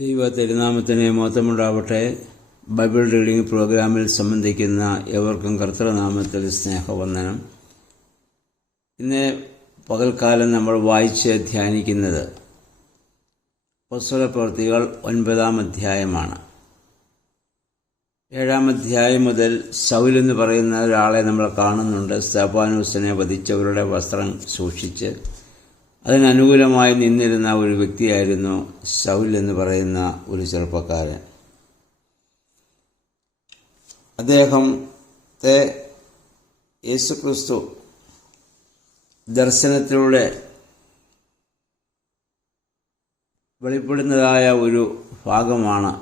ദൈവ തിരുനാമത്തിന് മഹത്വമുണ്ടാവട്ടെ. Bible reading പ്രോഗ്രാമിൽ സംബന്ധിക്കുന്ന ഏവർക്കും കർത്തൃനാമത്തിൽ സ്നേഹവന്ദനം. ഇന്ന് പകൽക്കാലം നമ്മൾ വായിച്ച് ധ്യാനിക്കുന്നത് അപ്പോസ്തലപ്രവൃത്തികൾ 9-ാം അധ്യായമാണ്. 7-ാം അധ്യായം മുതൽ ശൗൽ എന്ന് പറയുന്ന ഒരാളെ നമ്മൾ കാണുന്നുണ്ട്. സ്തെഫാനോസിനെ വധിച്ചവരുടെ വസ്ത്രം സൂക്ഷിച്ച് അതിനനുകൂലമായി നിന്നിരുന്ന ഒരു വ്യക്തിയായിരുന്നു ശൗൽ എന്ന് പറയുന്ന ഒരു ചെറുപ്പക്കാരൻ. അദ്ദേഹത്തെ യേശുക്രിസ്തു ദർശനത്തിലൂടെ വെളിപ്പെടുന്നതായ ഒരു ഭാഗമാണ്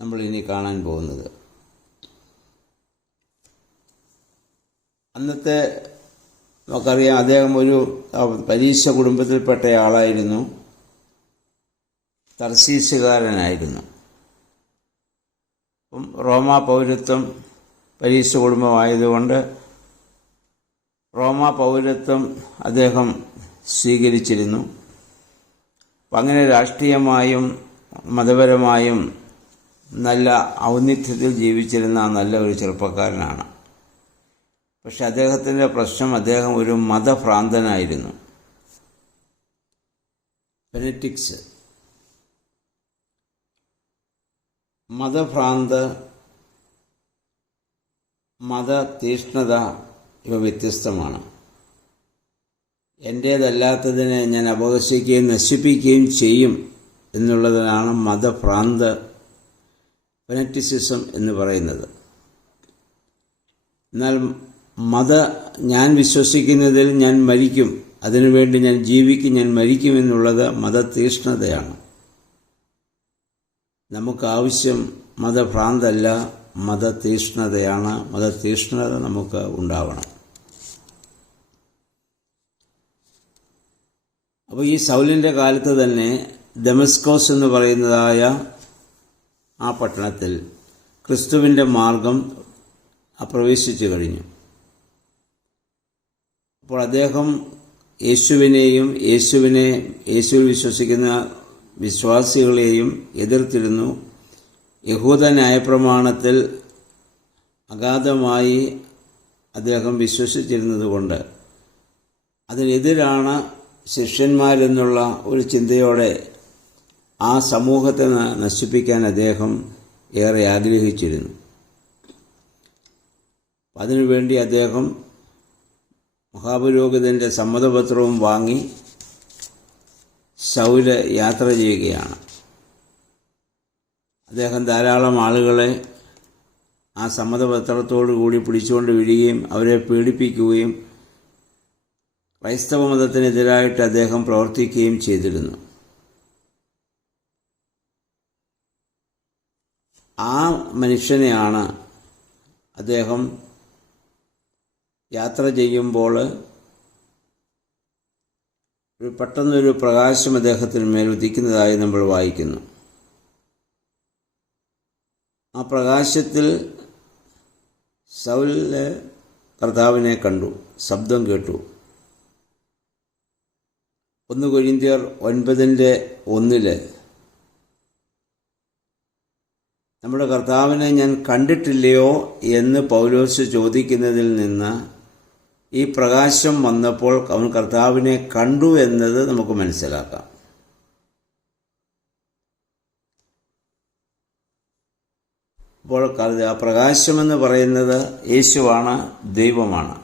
നമ്മൾ ഇനി കാണാൻ പോകുന്നത്. അന്നത്തെ നമുക്കറിയാം, അദ്ദേഹം ഒരു പരീശ കുടുംബത്തിൽപ്പെട്ട ആളായിരുന്നു. തർശീശുകാരനായിരുന്നു. റോമാ പൗരത്വം പരീശ കുടുംബമായതുകൊണ്ട് റോമാ പൗരത്വം അദ്ദേഹം സ്വീകരിച്ചിരുന്നു. അങ്ങനെ രാഷ്ട്രീയമായും മതപരമായും നല്ല ഔന്നിത്യത്തിൽ ജീവിച്ചിരുന്ന നല്ല ഒരു ചെറുപ്പക്കാരനാണ്. പക്ഷെ അദ്ദേഹത്തിൻ്റെ പ്രശ്നം, അദ്ദേഹം ഒരു മതഭ്രാന്തനായിരുന്നു. ഫെനറ്റിക്സ്, മതഭ്രാന്ത്, മതതീഷ്ണത ഇവ വ്യത്യസ്തമാണ്. എൻ്റേതല്ലാത്തതിനെ ഞാൻ അപഹസിക്കുകയും നശിപ്പിക്കുകയും ചെയ്യും എന്നുള്ളതിനാണ് മതഭ്രാന്ത്, ഫെനറ്റിസിസം എന്ന് പറയുന്നത്. എന്നാൽ ഞാൻ വിശ്വസിക്കുന്നതിൽ ഞാൻ മരിക്കും, അതിനുവേണ്ടി ഞാൻ ജീവിക്കും, ഞാൻ മരിക്കുമെന്നുള്ളത് മതതീഷ്ണതയാണ്. നമുക്കാവശ്യം മതഭ്രാന്തല്ല, മതതീഷ്ണതയാണ്. മതതീഷ്ണത നമുക്ക് ഉണ്ടാവണം. അപ്പോൾ ഈ സൗലിൻ്റെ കാലത്ത് തന്നെ ദമസ്കോസ് എന്ന് പറയുന്നതായ ആ പട്ടണത്തിൽ ക്രിസ്തുവിൻ്റെ മാർഗം പ്രവേശിച്ചു കഴിഞ്ഞു. അപ്പോൾ അദ്ദേഹം യേശുവിനെയും യേശുവിൽ വിശ്വസിക്കുന്ന വിശ്വാസികളെയും എതിർത്തിരുന്നു. യഹൂദ ന്യായപ്രമാണത്തിൽ അഗാധമായി അദ്ദേഹം വിശ്വസിച്ചിരുന്നതുകൊണ്ട് അതിനെതിരാണ് ശിഷ്യന്മാരെന്നുള്ള ഒരു ചിന്തയോടെ ആ സമൂഹത്തെ നശിപ്പിക്കാൻ അദ്ദേഹം ഏറെ ആഗ്രഹിച്ചിരുന്നു. അതിനുവേണ്ടി അദ്ദേഹം മഹാപുരോഹിതൻ്റെ സമ്മതപത്രവും വാങ്ങി ശൗല് യാത്ര ചെയ്യുകയാണ്. അദ്ദേഹം ധാരാളം ആളുകളെ ആ സമ്മതപത്രത്തോടു കൂടി പിടിച്ചുകൊണ്ട് വരികയും അവരെ പീഡിപ്പിക്കുകയും ക്രൈസ്തവ മതത്തിനെതിരായിട്ട് അദ്ദേഹം പ്രവർത്തിക്കുകയും ചെയ്തിരുന്നു. ആ മനുഷ്യനെയാണ് അദ്ദേഹം യാത്ര ചെയ്യുമ്പോൾ പെട്ടെന്നൊരു പ്രകാശം അദ്ദേഹത്തിന് മേൽ ഉദിക്കുന്നതായി നമ്മൾ വായിക്കുന്നു. ആ പ്രകാശത്തിൽ ശൗല് കർത്താവിനെ കണ്ടു, ശബ്ദം കേട്ടു. 1 കൊരിന്ത്യർ 9:1 നമ്മുടെ കർത്താവിനെ ഞാൻ കണ്ടിട്ടില്ലയോ എന്ന് പൗലോസ് ചോദിക്കുന്നതിൽ നിന്ന് ഈ പ്രകാശം വന്നപ്പോൾ അവൻ കർത്താവിനെ കണ്ടു എന്നത് നമുക്ക് മനസ്സിലാക്കാം. അപ്പോൾ ആ പ്രകാശമെന്ന് പറയുന്നത് യേശുവാണ്, ദൈവമാണ്.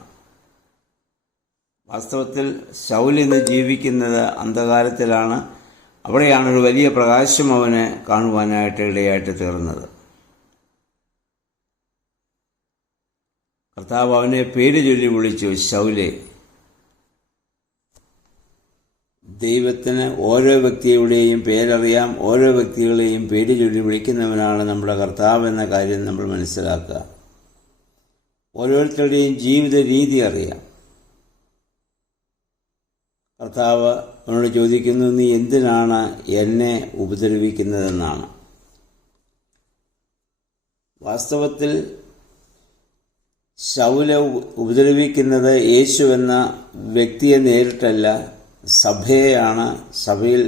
വാസ്തവത്തിൽ ശൗൽ ഇന്ന് ജീവിക്കുന്നത് അന്ധകാരത്തിലാണ്. അവിടെയാണ് ഒരു വലിയ പ്രകാശം അവന് കാണുവാനായിട്ട് ഇടയായിട്ട് തീർന്നത്. കർത്താവ് അവനെ പേര് ചൊല്ലി വിളിച്ചു, ശൗലേ. ദൈവത്തിന് ഓരോ വ്യക്തിയുടെയും പേരറിയാം, ഓരോ വ്യക്തികളെയും പേര് ചൊല്ലി വിളിക്കുന്നവനാണ് നമ്മുടെ കർത്താവ് എന്ന കാര്യം നമ്മൾ മനസ്സിലാക്കുക. ഓരോരുത്തരുടെയും ജീവിത രീതി അറിയാം. കർത്താവ് അവനോട് ചോദിക്കുന്നു, നീ എന്തിനാണ് എന്നെ ഉപദ്രവിക്കുന്നതെന്നാണ്. വാസ്തവത്തിൽ ശൗല് ഉപദ്രവിക്കുന്നത് യേശു എന്ന വ്യക്തിയെ നേരിട്ടല്ല, സഭയെയാണ്. സഭയിൽ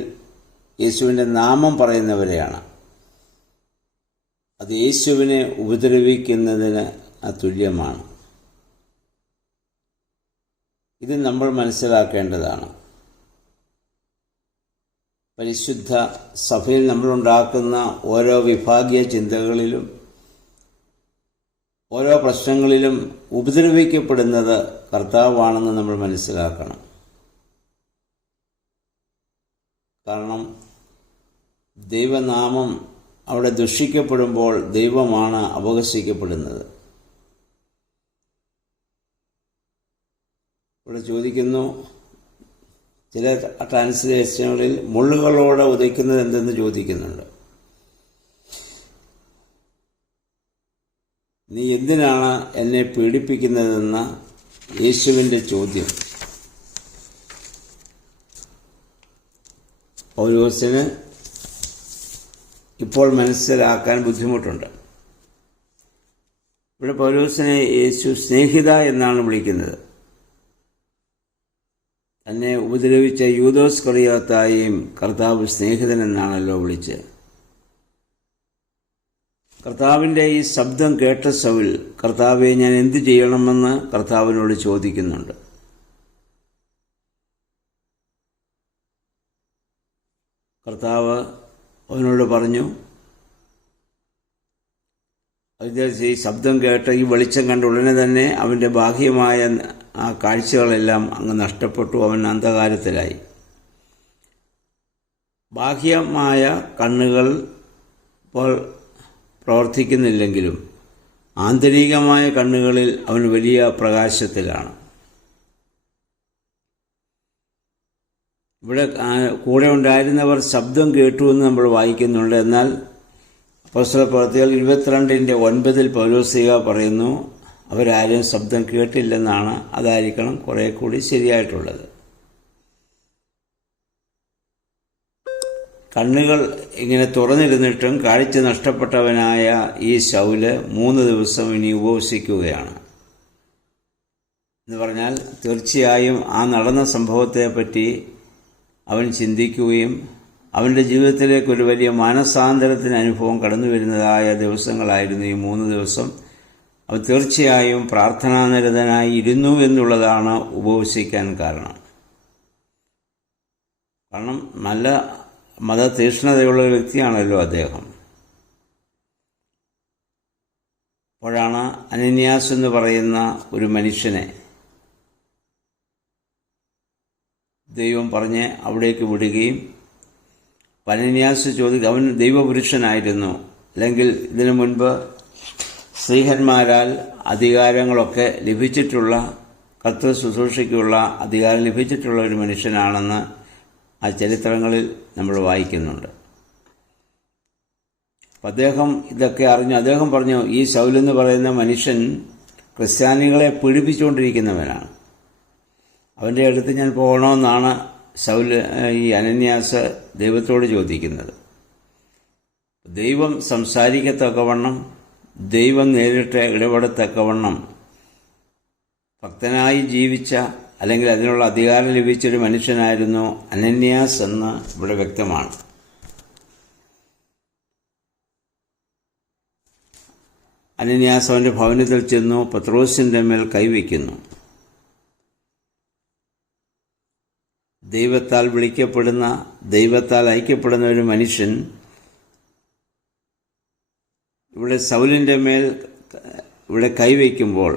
യേശുവിൻ്റെ നാമം പറയുന്നവരെയാണ്. അത് യേശുവിനെ ഉപദ്രവിക്കുന്നതിന് തുല്യമാണ്. ഇത് നമ്മൾ മനസ്സിലാക്കേണ്ടതാണ്. പരിശുദ്ധ സഭയിൽ നമ്മളുണ്ടാക്കുന്ന ഓരോ വിഭാഗീയ ചിന്തകളിലും ഓരോ പ്രശ്നങ്ങളിലും ഉപദ്രവിക്കപ്പെടുന്നത് കർത്താവാണെന്ന് നമ്മൾ മനസ്സിലാക്കണം. കാരണം ദൈവനാമം അവിടെ ദുഷിക്കപ്പെടുമ്പോൾ ദൈവമാണ് അപഹസിക്കപ്പെടുന്നത്. ഇവിടെ ചോദിക്കുന്നു, ചില ട്രാൻസ്ലേഷനുകളിൽ മുള്ളുകളോട് ഉദയ്ക്കുന്നത് എന്തെന്ന് ചോദിക്കുന്നുണ്ട്. നീ എന്തിനാണ് എന്നെ പീഡിപ്പിക്കുന്നതെന്ന യേശുവിൻ്റെ ചോദ്യം പൗലോസിന് ഇപ്പോൾ മനസ്സിലാക്കാൻ ബുദ്ധിമുട്ടുണ്ട്. ഇവിടെ പൗലോസിനെ യേശു സ്നേഹിത എന്നാണ് വിളിക്കുന്നത്. തന്നെ ഉപദ്രവിച്ച യൂദോസ് കറിയാത്തായെയും കർത്താവ് സ്നേഹിതൻ എന്നാണല്ലോ വിളിച്ച്. കർത്താവിൻ്റെ ഈ ശബ്ദം കേട്ട സൗൽ, കർത്താവെ ഞാൻ എന്തു ചെയ്യണമെന്ന് കർത്താവിനോട് ചോദിക്കുന്നുണ്ട്. കർത്താവ് അവനോട് പറഞ്ഞു, ഈ ശബ്ദം കേട്ട ഈ വെളിച്ചം കണ്ട ഉടനെ തന്നെ അവൻ്റെ ബാഹ്യമായ ആ കാഴ്ചകളെല്ലാം അങ്ങ് നഷ്ടപ്പെട്ടു. അവൻ അന്ധകാരത്തിലായി. ബാഹ്യമായ കണ്ണുകൾ ഇപ്പോൾ പ്രവർത്തിക്കുന്നില്ലെങ്കിലും ആന്തരികമായ കണ്ണുകളിൽ അവൻ വലിയ പ്രകാശത്തിലാണ്. ഇവിടെ കൂടെ ഉണ്ടായിരുന്നവർ ശബ്ദം കേട്ടു എന്ന് നമ്മൾ വായിക്കുന്നുണ്ട്. എന്നാൽ അപ്പോസ്തലപ്രവൃത്തികൾ 22:9 പൗലോസ്ലീഹ പറയുന്നു, അവരാരും ശബ്ദം കേട്ടില്ലെന്നാണ്. അതായിരിക്കണം കുറെ കൂടി ശരിയായിട്ടുള്ളത്. കണ്ണുകൾ ഇങ്ങനെ തുറന്നിരുന്നിട്ടും കാഴ്ച നഷ്ടപ്പെട്ടവനായ ഈ ശൗല് 3 ദിവസം ഇനി ഉപവസിക്കുകയാണ് എന്ന് പറഞ്ഞാൽ തീർച്ചയായും ആ നടന്ന സംഭവത്തെപ്പറ്റി അവൻ ചിന്തിക്കുകയും അവൻ്റെ ജീവിതത്തിലേക്ക് ഒരു വലിയ മാനസാന്തരത്തിന് അനുഭവം കടന്നു വരുന്നതായ ദിവസങ്ങളായിരുന്നു ഈ 3 ദിവസം. അവൻ തീർച്ചയായും പ്രാർത്ഥനാനിരതനായി ഇരുന്നു എന്നുള്ളതാണ് ഉപവസിക്കാൻ കാരണം. കാരണം നല്ല മതതീക്ഷ്ണതയുള്ള ഒരു വ്യക്തിയാണല്ലോ അദ്ദേഹം. അപ്പോഴാണ് അനന്യാസ് എന്ന് പറയുന്ന ഒരു മനുഷ്യനെ ദൈവം പറഞ്ഞ് അവിടേക്ക് വിടുകയും അനന്യാസ് ചോദിക്കും, അവൻ ദൈവപുരുഷനായിരുന്നു, അല്ലെങ്കിൽ ഇതിനു മുൻപ് സ്ത്രീഹന്മാരാൽ അധികാരങ്ങളൊക്കെ ലഭിച്ചിട്ടുള്ള, കർത്തൃ ശുശ്രൂഷയ്ക്കുള്ള അധികാരം ലഭിച്ചിട്ടുള്ള ഒരു മനുഷ്യനാണെന്ന് ആ ചരിത്രങ്ങളിൽ നമ്മൾ വായിക്കുന്നുണ്ട്. അപ്പം അദ്ദേഹം ഇതൊക്കെ അറിഞ്ഞു. അദ്ദേഹം പറഞ്ഞു, ഈ ശൗലെന്ന് പറയുന്ന മനുഷ്യൻ ക്രിസ്ത്യാനികളെ പീഡിപ്പിച്ചുകൊണ്ടിരിക്കുന്നവനാണ്, അവൻ്റെ അടുത്ത് ഞാൻ പോകണമെന്നാണ് ഈ അനന്യാസ് ദൈവത്തോട് ചോദിക്കുന്നത്. ദൈവം സംസാരിക്കത്തക്കവണ്ണം, ദൈവം നേരിട്ട് ഇടപെടത്തക്കവണ്ണം ഭക്തനായി ജീവിച്ച, അല്ലെങ്കിൽ അതിനുള്ള അധികാരം ലഭിച്ചൊരു മനുഷ്യനായിരുന്നു അനന്യാസ് എന്ന് ഇവിടെ വ്യക്തമാണ്. അനന്യാസ് അവൻ്റെ ഭവനത്തിൽ ചെന്നു പത്രോസിൻ്റെ മേൽ കൈവയ്ക്കുന്നു. ദൈവത്താൽ വിളിക്കപ്പെടുന്ന, ദൈവത്താൽ ഐക്യപ്പെടുന്ന ഒരു മനുഷ്യൻ ഇവിടെ ശൗലിൻ്റെ മേൽ ഇവിടെ കൈവയ്ക്കുമ്പോൾ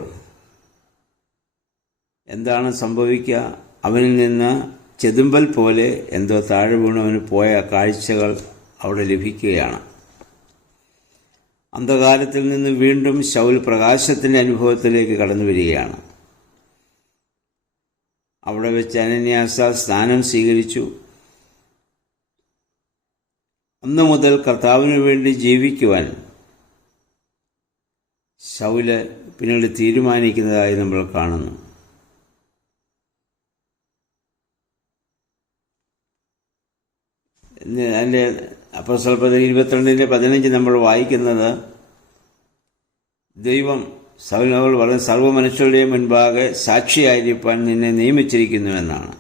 എന്താണ് സംഭവിക്കുക? അവനിൽ നിന്ന് ചെതുമ്പൽ പോലെ എന്തോ താഴെ വീണവന് പോയ കാഴ്ചകൾ അവിടെ ലഭിക്കുകയാണ്. അന്ധകാരത്തിൽ നിന്ന് വീണ്ടും ശൗൽ പ്രകാശത്തിൻ്റെ അനുഭവത്തിലേക്ക് കടന്നു വരികയാണ്. അവിടെ വെച്ച് അനന്യാസ് സ്നാനം സ്വീകരിച്ചു. അന്നു മുതൽ കർത്താവിന് വേണ്ടി ജീവിക്കുവാൻ ശൗല് പിന്നീട് തീരുമാനിക്കുന്നതായി നമ്മൾ കാണുന്നു. അതിൻ്റെ അപ്പോസ്തലപ്രവൃത്തി 22:15 നമ്മൾ വായിക്കുന്നത്, ദൈവം ശൗലിനോട് പറഞ്ഞ സർവ്വ മനുഷ്യരുടെയും മുൻപാകെ സാക്ഷിയായിരിക്കാൻ നിന്നെ നിയമിച്ചിരിക്കുന്നു എന്നാണ്.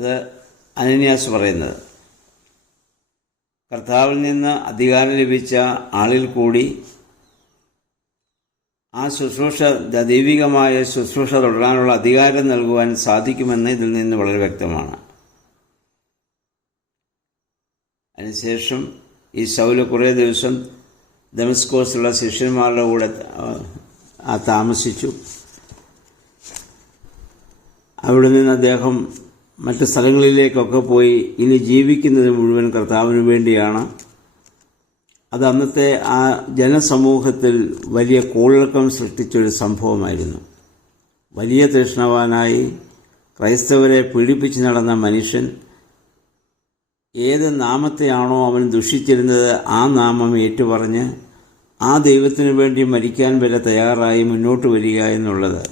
അത് അനന്യാസ് പറയുന്നത്. കർത്താവിൽ നിന്ന് അധികാരം ലഭിച്ച ആളിൽ കൂടി ആ ശുശ്രൂഷ, ദൈവികമായ ശുശ്രൂഷ തുടരാനുള്ള അധികാരം നൽകുവാൻ സാധിക്കുമെന്ന് ഇതിൽ നിന്ന് വളരെ വ്യക്തമാണ്. അതിനുശേഷം ഈ ശൗല് കുറേ ദിവസം ദമസ്കോസിലുള്ള ശിഷ്യന്മാരുടെ കൂടെ താമസിച്ചു. അവിടെ നിന്ന് അദ്ദേഹം മറ്റ് സ്ഥലങ്ങളിലേക്കൊക്കെ പോയി. ഇനി ജീവിക്കുന്നത് മുഴുവൻ കർത്താവിന് വേണ്ടിയാണ്. അത് അന്നത്തെ ആ ജനസമൂഹത്തിൽ വലിയ കോളിളക്കം സൃഷ്ടിച്ചൊരു സംഭവമായിരുന്നു. വലിയ തൃഷ്ണവാനായി ക്രൈസ്തവരെ പീഡിപ്പിച്ച് നടന്ന മനുഷ്യൻ ഏത് നാമത്തെയാണോ അവൻ ദുഷിച്ചിരുന്നത് ആ നാമം ഏറ്റുപറഞ്ഞ് ആ ദൈവത്തിനു വേണ്ടി മരിക്കാൻ വരെ തയ്യാറായി മുന്നോട്ട് വരിക എന്നുള്ളത്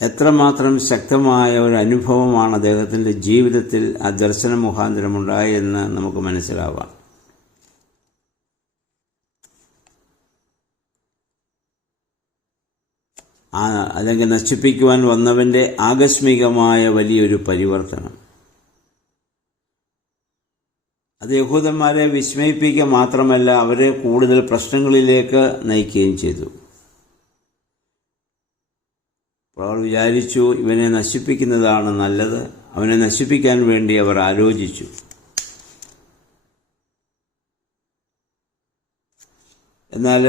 എത്രമാത്രം ശക്തമായ ഒരു അനുഭവമാണ് അദ്ദേഹത്തിൻ്റെ ജീവിതത്തിൽ ആ ദർശന മുഖാന്തരമുണ്ടായെന്ന് നമുക്ക് മനസ്സിലാവാം. അല്ലെങ്കിൽ നശിപ്പിക്കുവാൻ വന്നവൻ്റെ ആകസ്മികമായ വലിയൊരു പരിവർത്തനം അത് യഹൂദന്മാരെ വിസ്മയിപ്പിക്കുക മാത്രമല്ല, അവരെ കൂടുതൽ പ്രശ്നങ്ങളിലേക്ക് നയിക്കുകയും ചെയ്തു. അവർ വിചാരിച്ചു ഇവനെ നശിപ്പിക്കുന്നതാണ് നല്ലത്. അവനെ നശിപ്പിക്കാൻ വേണ്ടി അവർ ആലോചിച്ചു. എന്നാൽ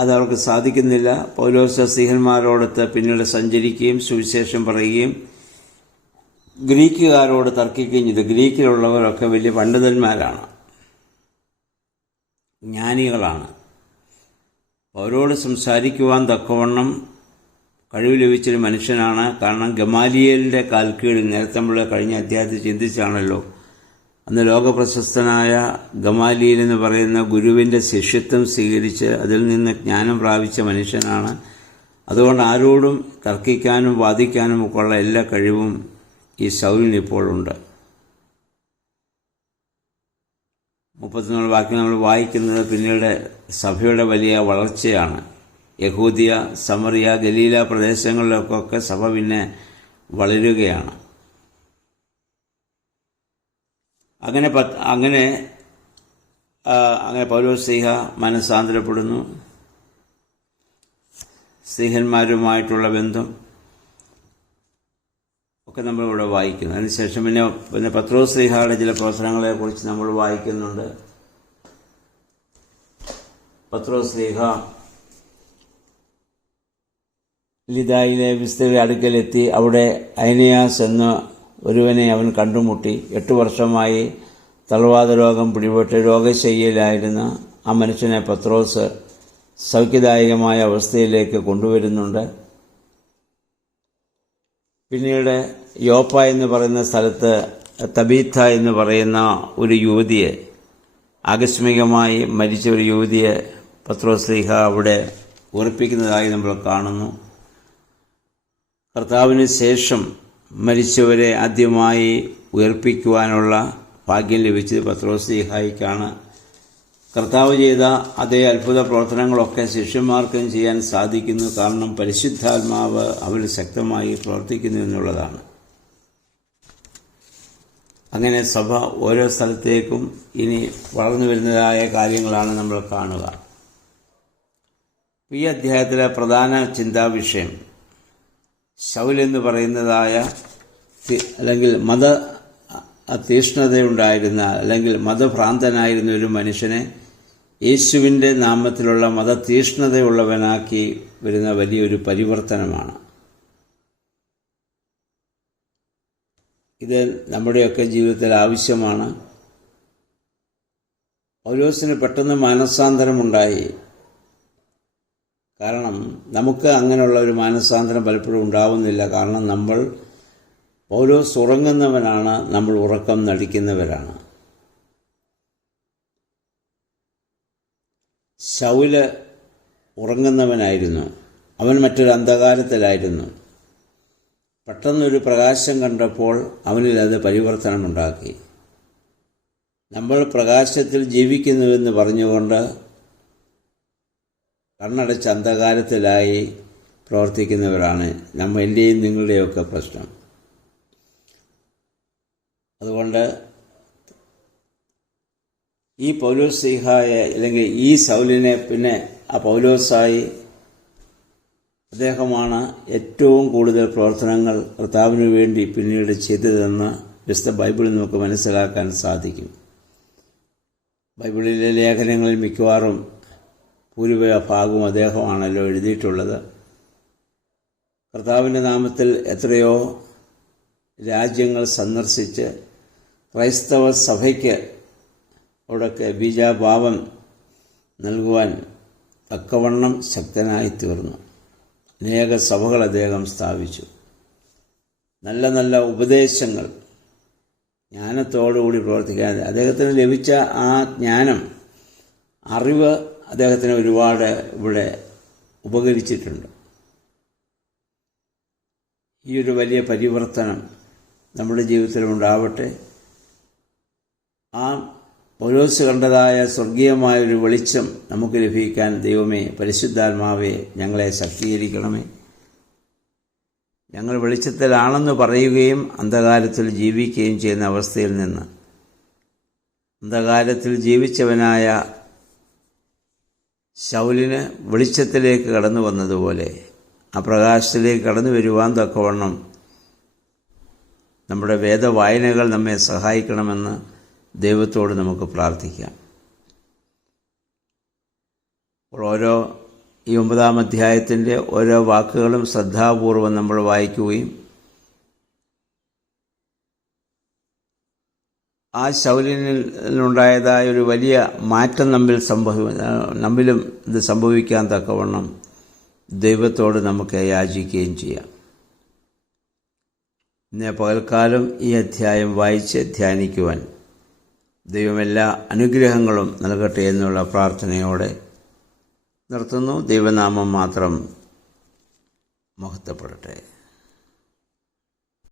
അതവർക്ക് സാധിക്കുന്നില്ല. പൗലോസ് സ്ലീഹന്മാരോടൊത്ത് പിന്നീട് സഞ്ചരിക്കുകയും സുവിശേഷം പറയുകയും ഗ്രീക്കുകാരോട് തർക്കിക്കുകയും ചെയ്തു. ഗ്രീക്കിലുള്ളവരൊക്കെ വലിയ പണ്ഡിതന്മാരാണ്, ജ്ഞാനികളാണ്. അവരോട് സംസാരിക്കുവാൻ തക്കവണ്ണം കഴിവ് ലഭിച്ചൊരു മനുഷ്യനാണ്. കാരണം ഗമാലിയേലിൻ്റെ കാൽക്കീഴിൽ, നേരത്തെ നമ്മൾ കഴിഞ്ഞ അധ്യായത്തിൽ ചിന്തിച്ചാണല്ലോ, അന്ന് ലോകപ്രശസ്തനായ ഗമാലിയേൽ എന്ന് പറയുന്ന ഗുരുവിൻ്റെ ശിഷ്യത്വം സ്വീകരിച്ച് അതിൽ നിന്ന് ജ്ഞാനം പ്രാപിച്ച മനുഷ്യനാണ്. അതുകൊണ്ട് ആരോടും തർക്കിക്കാനും വാദിക്കാനും ഒക്കെ ഉള്ള എല്ലാ കഴിവും ഈ ശൗലിന് ഇപ്പോഴുണ്ട്. 34 വാക്യം നമ്മൾ വായിക്കുന്നത് പിന്നീട് സഭയുടെ വലിയ വളർച്ചയാണ്. യഹൂദിയ, സമറിയ, ഗലീല പ്രദേശങ്ങളിലൊക്കെ സഭ പിന്നെ വളരുകയാണ്. അങ്ങനെ പൗലോസ് ശ്ലീഹ മനസ്സാന്തരപ്പെടുന്നു. സ്ലീഹന്മാരുമായിട്ടുള്ള ബന്ധം ഒക്കെ നമ്മളിവിടെ വായിക്കുന്നു. അതിനുശേഷം പിന്നെ പത്രോസ് ശ്ലീഹയുടെ ചില പ്രവർത്തനങ്ങളെക്കുറിച്ച് നമ്മൾ വായിക്കുന്നുണ്ട്. പത്രോസ് ശ്ലീഹ ലിദായിലെ വിസ്തയുടെ അടുക്കലെത്തി. അവിടെ ഐനിയാസ് എന്ന ഒരുവനെ അവൻ കണ്ടുമുട്ടി. 8 വർഷമായി തളർവാത രോഗം പിടിപെട്ട് രോഗശയ്യയിലായിരുന്ന ആ മനുഷ്യനെ പത്രോസ് സൗഖ്യദായകമായ അവസ്ഥയിലേക്ക് കൊണ്ടുവരുന്നുണ്ട്. പിന്നീട് യോപ്പ എന്ന് പറയുന്ന സ്ഥലത്ത് തബീത്ത എന്ന് പറയുന്ന ഒരു യുവതിയെ, ആകസ്മികമായി മരിച്ച ഒരു യുവതിയെ പത്രോസ് ശ്ലീഹ അവിടെ ഉറപ്പിക്കുന്നതായി നമ്മൾ കാണുന്നു. കർത്താവിന് ശേഷം മരിച്ചവരെ ആദ്യമായി ഉയർപ്പിക്കുവാനുള്ള ഭാഗ്യം ലഭിച്ചത് പത്രോസ് ശ്ലീഹായ്ക്കാണ്. കർത്താവ് ചെയ്ത അതേ അത്ഭുത പ്രവർത്തനങ്ങളൊക്കെ ശിഷ്യന്മാർക്കും ചെയ്യാൻ സാധിക്കുന്നു. കാരണം പരിശുദ്ധാത്മാവ് അവരിൽ ശക്തമായി പ്രവർത്തിക്കുന്നു എന്നുള്ളതാണ്. അങ്ങനെ സഭ ഓരോ സ്ഥലത്തേക്കും ഇനി വളർന്നു വരുന്നതായ കാര്യങ്ങളാണ് നമ്മൾ കാണുക. ഈ അധ്യായത്തിലെ പ്രധാന ചിന്താവിഷയം ശൗലെന്ന് പറയുന്നതായ അല്ലെങ്കിൽ തീഷ്ണതയുണ്ടായിരുന്ന അല്ലെങ്കിൽ മതഭ്രാന്തനായിരുന്ന ഒരു മനുഷ്യനെ യേശുവിൻ്റെ നാമത്തിലുള്ള മതതീഷ്ണതയുള്ളവനാക്കി വരുന്ന വലിയൊരു പരിവർത്തനമാണ്. ഇത് നമ്മുടെയൊക്കെ ജീവിതത്തിൽ ആവശ്യമാണ്. പൗലോസിന് പെട്ടെന്ന് മാനസാന്തരമുണ്ടായി. കാരണം നമുക്ക് അങ്ങനെയുള്ള ഒരു മാനസാന്തരം പലപ്പോഴും ഉണ്ടാവുന്നില്ല. കാരണം നമ്മൾ പൗലോസ് ഉറങ്ങുന്നവനാണ്, നമ്മൾ ഉറക്കം നടിക്കുന്നവരാണ്. ശൗല് ഉറങ്ങുന്നവനായിരുന്നു, അവൻ മറ്റൊരു അന്ധകാരത്തിലായിരുന്നു. പെട്ടെന്നൊരു പ്രകാശം കണ്ടപ്പോൾ അവനിൽ അത് പരിവർത്തനമുണ്ടാക്കി. നമ്മൾ പ്രകാശത്തിൽ ജീവിക്കുന്നുവെന്ന് പറഞ്ഞുകൊണ്ട് കണ്ണടച്ച് അന്ധകാരത്തിലായി പ്രവർത്തിക്കുന്നവരാണ് എൻ്റെയും നിങ്ങളുടെയൊക്കെ പ്രശ്നം. അതുകൊണ്ട് ഈ പൗലോസ്ലീഹായെ അല്ലെങ്കിൽ ഈ സൗലിനെ പിന്നെ ആ പൗലോസായി അദ്ദേഹമാണ് ഏറ്റവും കൂടുതൽ പ്രവർത്തനങ്ങൾ കർത്താവിന് വേണ്ടി പിന്നീട് ചെയ്തതെന്ന് വിശുദ്ധ ബൈബിളിൽ നമുക്ക് മനസ്സിലാക്കാൻ സാധിക്കും. ബൈബിളിലെ ലേഖനങ്ങളിൽ മിക്കവാറും ഭൂരിഭാഗവും അദ്ദേഹമാണല്ലോ എഴുതിയിട്ടുള്ളത്. കർത്താവിൻ്റെ നാമത്തിൽ എത്രയോ രാജ്യങ്ങൾ സന്ദർശിച്ച് ക്രൈസ്തവ സഭയ്ക്ക് അവിടെയൊക്കെ ബീജാഭാവം നൽകുവാൻ തക്കവണ്ണം ശക്തനായി തീർന്നു. അനേക സഭകൾ അദ്ദേഹം സ്ഥാപിച്ചു. നല്ല നല്ല ഉപദേശങ്ങൾ, ജ്ഞാനത്തോടുകൂടി പ്രവർത്തിക്കാൻ അദ്ദേഹത്തിന് ലഭിച്ച ആ ജ്ഞാനം, അറിവ് അദ്ദേഹത്തിന് ഒരുപാട് ഇവിടെ ഉപകരിച്ചിട്ടുണ്ട്. ഈ ഒരു വലിയ പരിവർത്തനം നമ്മുടെ ജീവിതത്തിലുണ്ടാവട്ടെ. ആ പൗലോസ് കണ്ടതായ സ്വർഗീയമായൊരു വെളിച്ചം നമുക്ക് ലഭിക്കാൻ ദൈവമേ, പരിശുദ്ധാത്മാവേ, ഞങ്ങളെ ശക്തീകരിക്കണമേ. ഞങ്ങൾ വെളിച്ചത്തിലാണെന്ന് പറയുകയും അന്ധകാരത്തിൽ ജീവിക്കുകയും ചെയ്യുന്ന അവസ്ഥയിൽ നിന്ന് അന്ധകാരത്തിൽ ജീവിച്ചവനായ ശൗലിന് വെളിച്ചത്തിലേക്ക് കടന്നു വന്നതുപോലെ ആ പ്രകാശത്തിലേക്ക് കടന്നു വരുവാൻ തക്കവണ്ണം നമ്മുടെ വേദവായനകൾ നമ്മെ സഹായിക്കണമെന്ന് ദൈവത്തോട് നമുക്ക് പ്രാർത്ഥിക്കാം. ഓരോ ഈ 9-ാം അധ്യായത്തിൻ്റെ ഓരോ വാക്കുകളും ശ്രദ്ധാപൂർവം നമ്മൾ വായിക്കുകയും ആ ശൗലിനുണ്ടായതായ ഒരു വലിയ മാറ്റം നമ്മിലും ഇത് സംഭവിക്കാൻ തക്കവണ്ണം ദൈവത്തോട് നമുക്ക് യാചിക്കുകയും ചെയ്യാം. ഇന്നേ പകൽക്കാലം ഈ അധ്യായം വായിച്ച് ധ്യാനിക്കുവാൻ ദൈവമെല്ലാ അനുഗ്രഹങ്ങളും നൽകട്ടെ എന്നുള്ള പ്രാർത്ഥനയോടെ നിർത്തുന്നു. ദൈവനാമം മാത്രം മഹത്വപ്പെടട്ടെ.